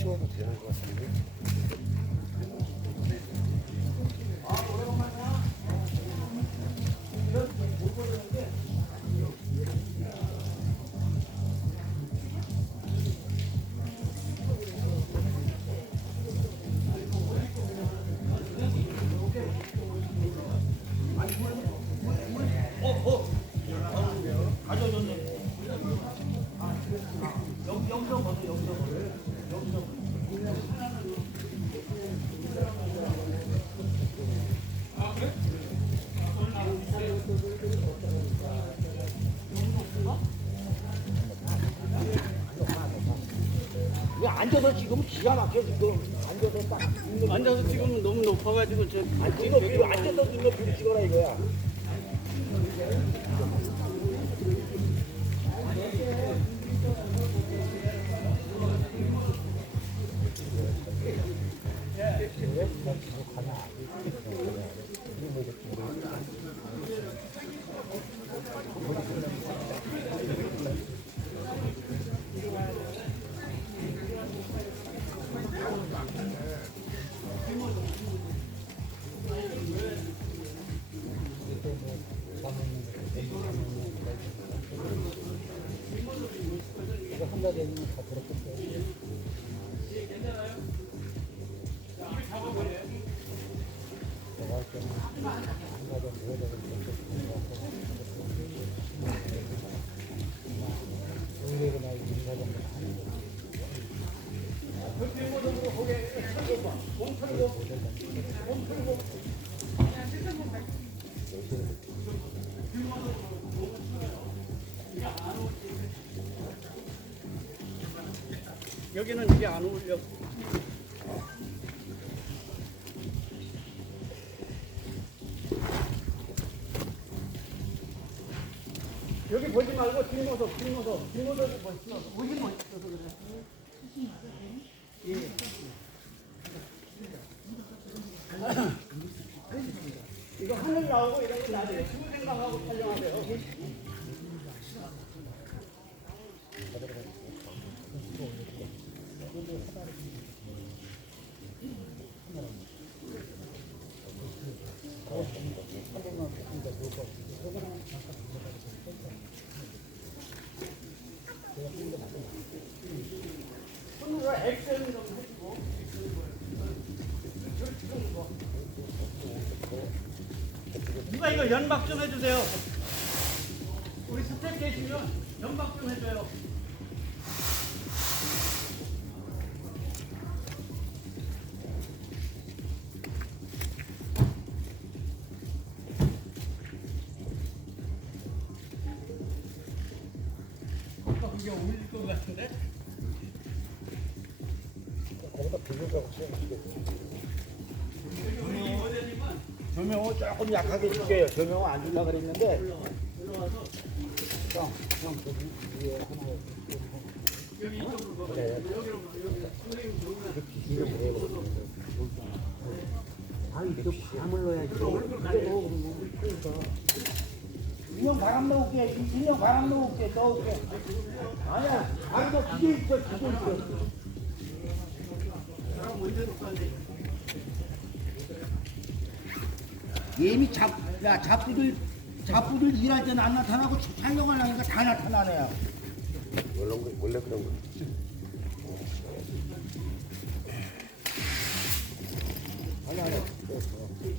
치워도 되는 것 같은데. 앉아서 지금 기가 막혀 지금. 앉아서 딱 앉아서 찍으면 너무 높아가지고 저 아니 눈높이로 앉아서 눈높이로 찍어라 이거야 상가 되는 건다 그렇겠죠. 내가 좀 상가 여기는 이게 안 어울려. 여기 보지 말고 뒷모습, 뒷모습, 뒷모습 보시면 어디 뭐 있어서 그래. 예. 이거 하늘 나오고 이런 거 나중에 주무 생각하고 촬영하세요. 액션 좀 해주고. 누가 이거 연막 좀 해주세요. 우리 스텝 계시면 연막 좀 해줘요. 어, 이게 어울릴 것 같은데? 조명을 조금 약하게 줄게요 조명을 안 주려고 그랬는데 형, 형 저기 위에 하나 그래 이렇게 왜 아, 이거 바람을 넣어야지. 인형 바람 넣을게. 인형 바람 넣을게. 넣을게. 아니야. 아니, 너 기계 있어. 기계 있어. 얘미 잡, 야, 잡부들, 잡부들 일할 때는 안 나타나고 촬영을 하니까 다 나타나네요. 원래, 원래 그런 거. 아니, 아니.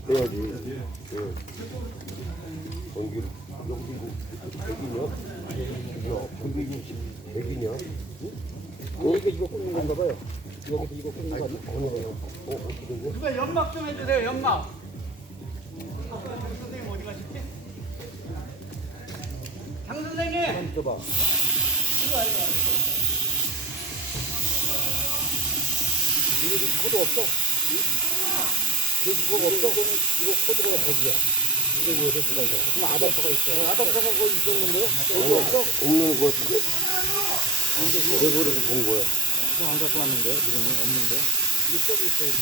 해야지. 그, 전기, 여기 100이냐? 이거 160, 100이냐? 이거, 이거 꽂는 건가 봐요. 여기서 이거 꽂는 거 아니, 아니야? 어? 누가 연막 좀 해주세요, 연막. 장 선생님 어디 가셨지? 장 선생님! 한번 줘봐. 이거 코드 없어? 그 그거 없어? 이거 코드가 거기야. 이거 요새 누가 이거? 그럼 아답터가 있어. 아답터가 거기 있었는데요? 여기 없어? 없는 거 같은데? 왜 그래서 본 거야? 그럼 안 갖고 왔는데? 이런 건 없는데? 이게 저기 있어야지.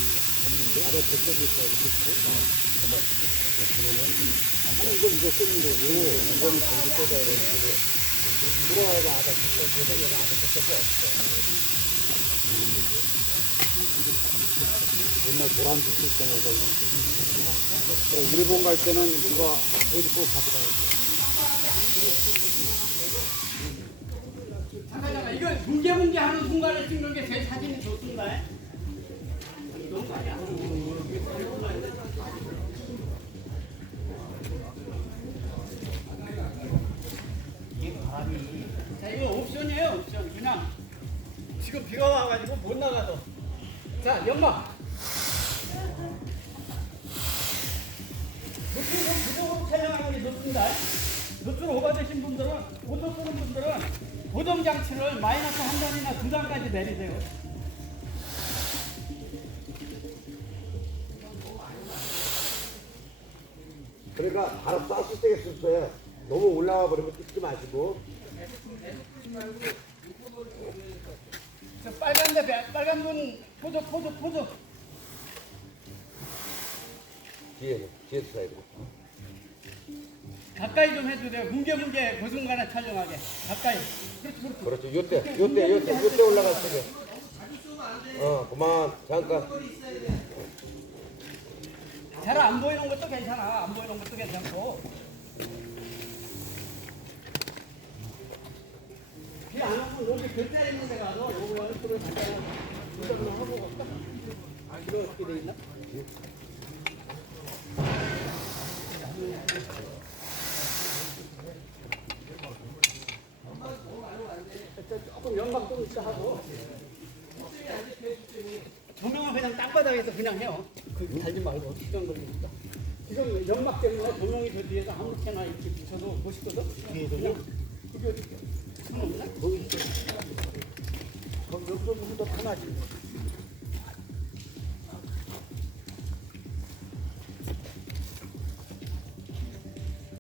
없는데? 아답터 저기 있어야지. 그치? 어. 정말. 아니, 이건 이거 쓰는 거고, 이거는 전기 꽂아야 되는데. 들어와야 아답터 써고, 여기가 아답터 써고 없어. 옛날 도란지 쓸 때는 이거 일본 갈 때는 이거 어디 꼭 가져가야 돼. 잠깐 잠깐 이거 뭉게 하는 순간에 찍는 게 제 사진이 좋습니다. 이게 바람이 자 이거 옵션이에요 옵션. 그냥 지금 비가 와가지고 못 나가서. 자 연막 노출을 부정으로 촬영하는 게 좋습니다 노출 오버되신 분들은 오토 끄는 분들은 고정 장치를 마이너스 한 단이나 두 단까지 내리세요. 그러니까 바로 쐈을 때 했을 때 너무 올라와 버리면 찍지 마시고. 저 빨간 데 빨간 분 포즈 포즈 포즈. 뒤에 뒤에 사이드 가까이 좀 해주세요. 뭉게 뭉게 그 순간에 촬영하게. 가까이. 그렇지. 그렇지 그렇죠 요때 요때 요때 요때 올라갔을 때어 그만. 잠깐. 잘 안 보이는 것도 괜찮아. 안 보이는 것도 괜찮고. 비안 오면 여기 글자 있는 데 가서 여기 와서 불을 갖다 조절을 하고? 아, 이거 어떻게 돼 있나? 조금 연막 좀 있어 하고 조명은 그냥 땅바닥에서 그냥 해요. 그 달지 말고 시간 걸리니까. 지금 연막 때문에 조명이 저 뒤에서 아무렇게나 이렇게 붙여도 멋있거든. 뒤에도요? 이게 어디? 손 없나? 거기 있어. 거기 여기서 편하지.